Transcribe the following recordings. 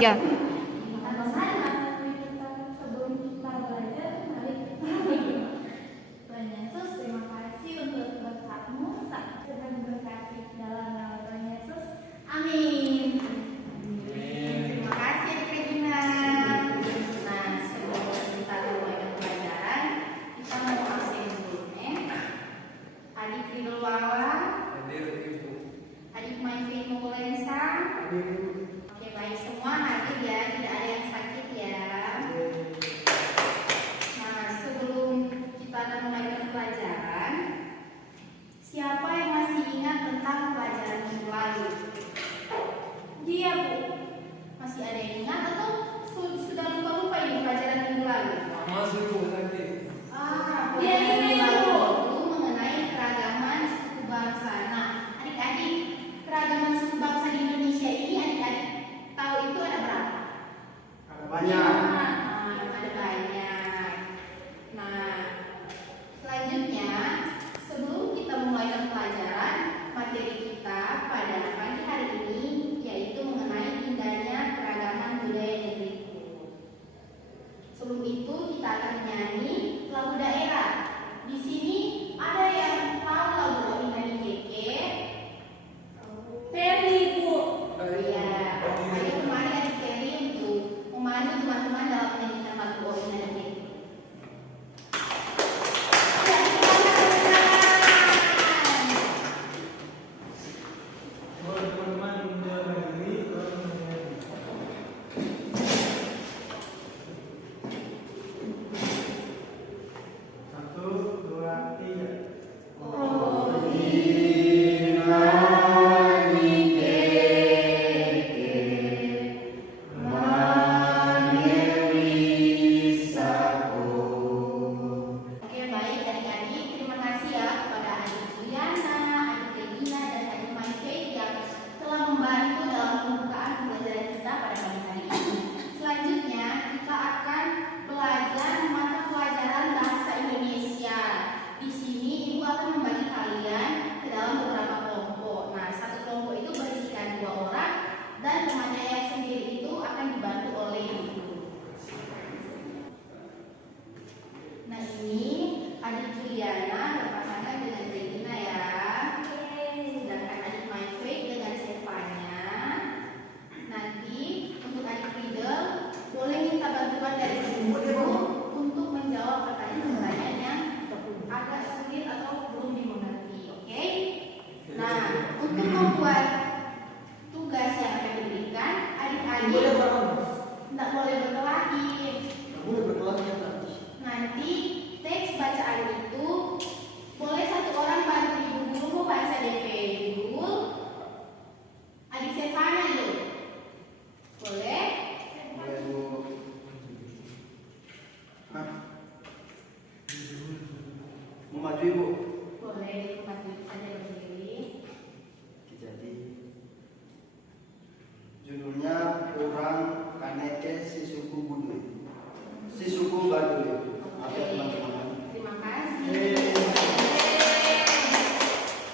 Ya. Sebelum kita belajar, mari Tuhan Yesus, terima kasih untuk berkat-Mu, Tuhan berkati dalam nama Tuhan Yesus. Amin. Terima kasih Adik Regina. Nah, sebelum kita mulai pelajaran, kita mau absen dulu Adik Ridho Wawa, Adik Maifin Mukulensa. Oke, baik, semua hadir ya, tidak ada yang sakit ya. Nah, sebelum kita akan mulai pelajaran, siapa yang masih ingat tentang pelajaran minggu lalu? Dia, Bu. Masih ada yang ingat atau sudah lupa-lupa ini pelajaran minggu lalu? Masih Bu tadi. Dia minggu lalu itu mengenai keragaman suku bangsa. Nah, adik-adik, keragaman suku bangsa di Indonesia ini adik-adik tahu itu ada berapa? Ada banyak. Ada banyak. Nah, selanjutnya sebelum kita memulai pelajaran, materi kita pada pagi hari ini yaitu mengenai indahnya keragaman budaya negeriku. Sebelum itu kita akan menyanyi lagu daerah. Di sini ada yang tahu lagu Indah Keke? Ferry, Bu. Iya. Ayo kemari adik Ferry untuk memandu teman-teman dalam menyanyikan lagu Indah Keke. Teman-teman udah berdiri, satu, dua, tiga. Oke, baik adik-adik, terima kasih ya kepada adik Juliana, adik Regina, dan adik Maike yang telah membantu dalam pembukaan pembelajaran kita pada pagi hari ini. Selanjutnya kita akan belajar mata pelajaran bahasa Indonesia. Di sini Ibu akan membagi kalian ke dalam beberapa kelompok. Nah, satu kelompok itu berisikan 2 orang dan temannya yang sendiri itu akan dibantu oleh Ibu. Nah, ini adik Juliana berpasangan dengan Regina ya. Sedangkan adik Maifei dengan Stefania. Nanti untuk adik Riddle boleh minta bantuan dari Ibu untuk menjawab pertanyaan-pertanyaan yang agak sulit atau belum dimengerti. Oke? Nah, untuk membuat tugas yang akan diberikan, adik-adik tidak boleh berkelahi. Nanti teks bacaan itu boleh satu orang bantu Ibu guru bahasa DP dulu. Adik Stefania dulu. Boleh? Mau maju Ibu? Boleh, dibantu saja berdiri. Jadi judulnya Orang Kaneke si suku Buduy, si suku Baduy. Oke teman-teman. Terima kasih.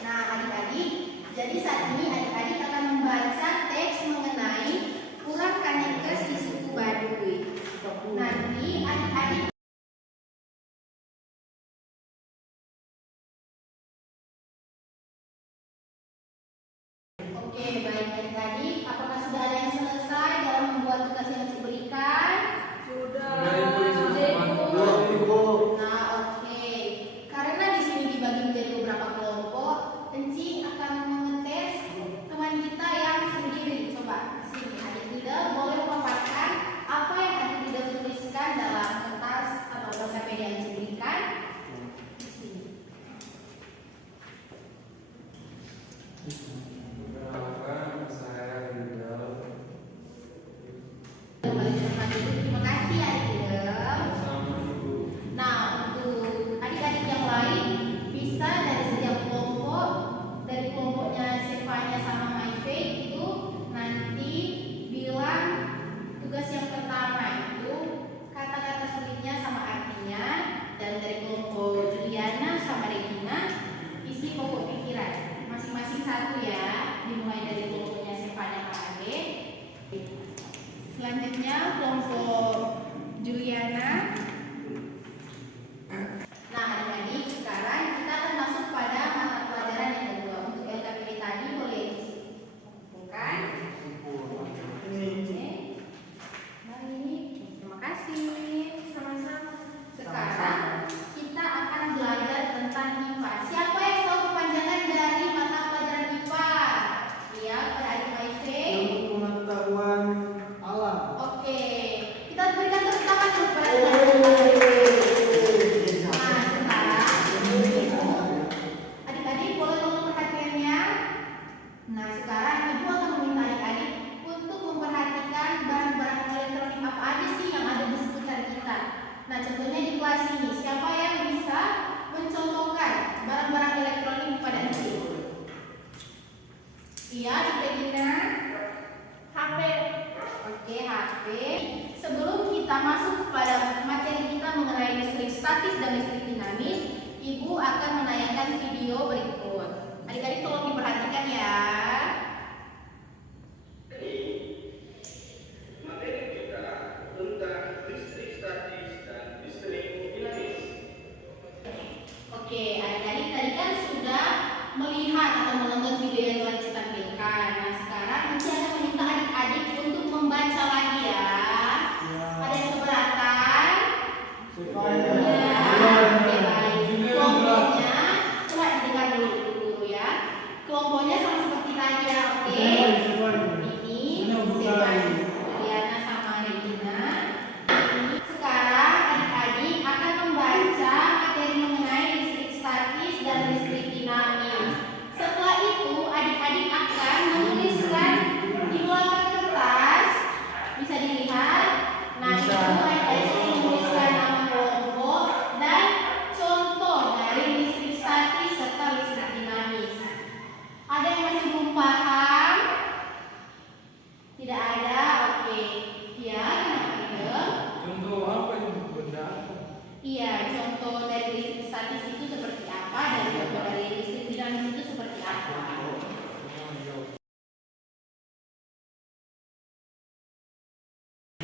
Nah, adik-adik, jadi saat ini adik-adik akan membaca teks mengenai Orang Kaneke si suku Baduy. Nanti adik-adik Oke, baik adik-adik, apakah sudah ada yang selesai dalam membuat tugas yang diberikan? Sudah. Nah, oke. Karena di sini dibagi menjadi beberapa kelompok, Enci akan mengetes teman kita yang sendiri. Coba di sini adik Riddle boleh memaparkan apa yang adik Riddle tuliskan dalam kertas atau pulsa media yang diberikan. Di sini. Perkenalkan saya Rizal. Kembali ke tempat duduk. Terima kasih adik Riddle. Sama Ibu. Nah, untuk adik-adik yang lain bisa dari setiap kelompok, dari kelompoknya Stefania sama Maifei itu nanti bilang tugas yang pertama itu kata-kata sulitnya sama artinya, dan dari kelompok Juliana sama Regina isi pokok pikiran masing-masing satu ya, dimulai dari kelompoknya Stefania Pak Ade. Selanjutnya kelompok Juliana. Nah, adik-adik, sekarang kita akan masuk pada mata pelajaran yang kedua. Untuk LKPD tadi boleh bukan? Terima kasih. Sama-sama. Sekarang kita akan belajar tentang IPA. Siapa yang tahu kepanjangan dari mata pelajaran IPA? Ya, pada adik MyV. Pengetahuan alam. Oke, kita berikan tepuk tangan dulu pada adik-adik. Nah, sekarang adik-adik boleh tolong perhatiannya. Nah, sekarang ibu akan meminta adik-adik untuk memperhatikan barang-barang elektronik apa aja sih yang ada di sekitar kita. Nah, contohnya di kelas ini, siapa yang bisa mencontohkan barang-barang elektronik pada adik? Iya, Regina. HP. Oke, HP. Sebelum kita masuk pada materi kita mengenai listrik statis dan listrik dinamis, ibu akan menayangkan video berikut. Adik-adik tolong diperhatikan ya. Materi kita tentang listrik statis dan listrik dinamis. Oke, adik-adik tadi kan sudah melihat atau menonton video yang telah ditampilkan. Nah, sekarang nanti akan meminta adik-adik untuk membaca lagi ya. Ada yang keberatan? Ya, oke, baik. Kelompoknya, coba didengar dulu guru ya. Kelompoknya sama seperti tadi ya, oke? Ini Stefan, Juliana sama Regina. Sekarang adik-adik akan membaca materi mengenai listrik statis dan listrik dinamis. Setelah itu adik-adik akan menuliskan di belakang kertas, bisa dilihat. Nah, itu adik-adik menuliskan nama kelompok dan contoh dari listrik statis serta listrik dinamis. Ada yang masih belum paham? Tidak ada, oke. Ya, kenapa tidak? Contoh apa itu benda? Iya, contoh dari listrik statis itu seperti apa dan contoh dari listrik dinamis itu seperti apa.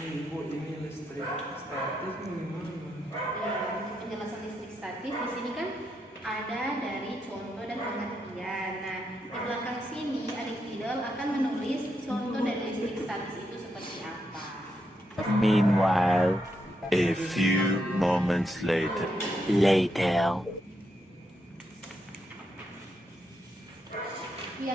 Ibu ini listrik statis gimana? Ya, untuk penjelasan listrik statis di sini kan ada dari contoh dan pengertian. Nah, di belakang sini adik Fidel akan menulis contoh dari listrik statis itu seperti apa. Meanwhile, a few moments later. Ya,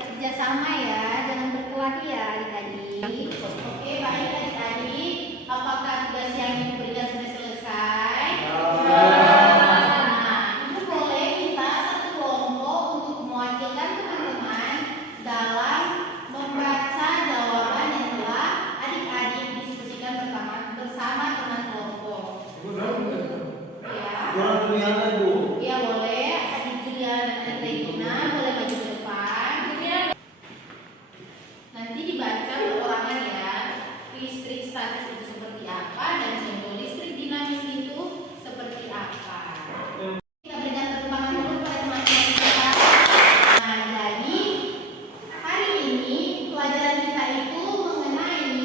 kerjasama ya, jangan berkelahi ya adik-adik. Oke, baik adik-adik. Apakah tugas yang diberikan sudah selesai? Nah, ibu boleh minta satu kelompok untuk mewakilkan teman-teman dalam membaca jawaban yang telah adik-adik diskusikan bersama teman kelompok. Ya. Iya boleh, adik Juliana dan adik Regina boleh maju ke depan. Nanti dibaca perorangan ya. Listrik statis itu seperti apa dan contoh listrik dinamis itu seperti apa. Kita berikan tepuk tangan dulu pada teman-teman kita. Nah, jadi hari ini pelajaran kita itu mengenai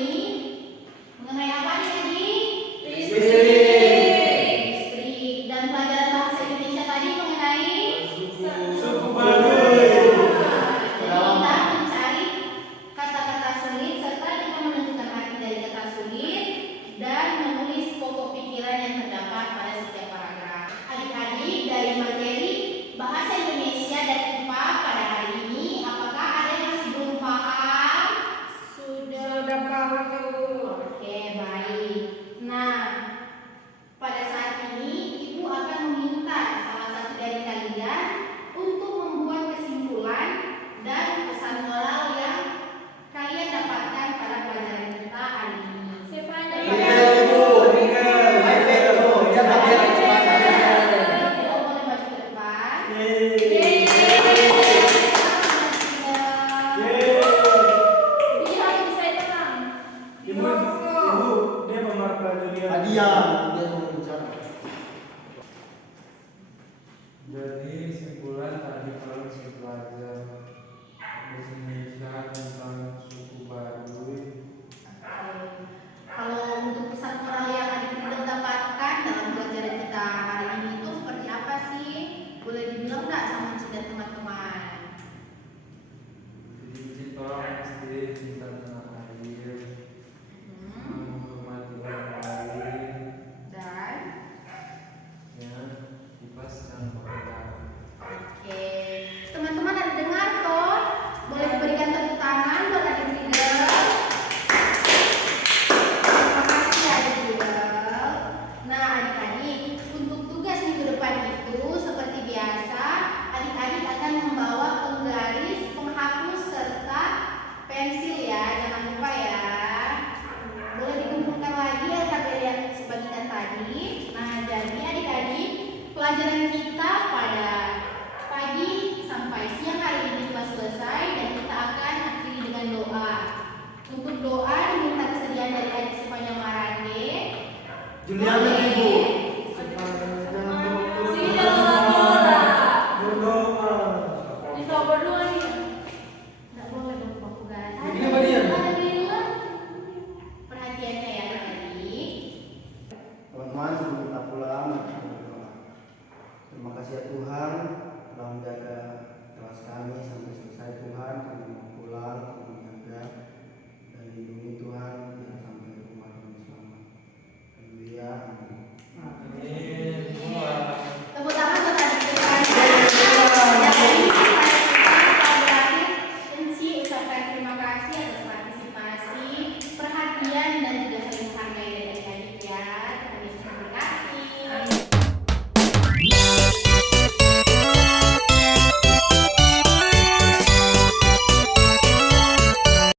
apa tadi? Listrik. Dan pelajaran bahasa Indonesia tadi mengenai Suku Baduy. Kita mencari kata-kata sulit serta kita menentukan arti dari kata sulit dan menulis pokok pikiran yang terdapat pada setiap paragraf. Adik-adik, dari materi bahasa Indonesia dan IPA pada hari ini, apakah ada yang masih belum paham? Sudah paham. Oke, baik. Nah, pada saat ini ibu akan meminta salah satu dari kalian untuk membuat kesimpulan dan pesan moral yang kalian dapatkan pada pelajaran kita hari ini. Stefan dan boleh maju ke depan. Bisa saya tenang. Ibu, dia pemarta Juliana. Hadiah, dia mau bicara. Jadi simpulan tadi kalau saya belajar bahasa Indonesia tentang suku Baduy. Juliana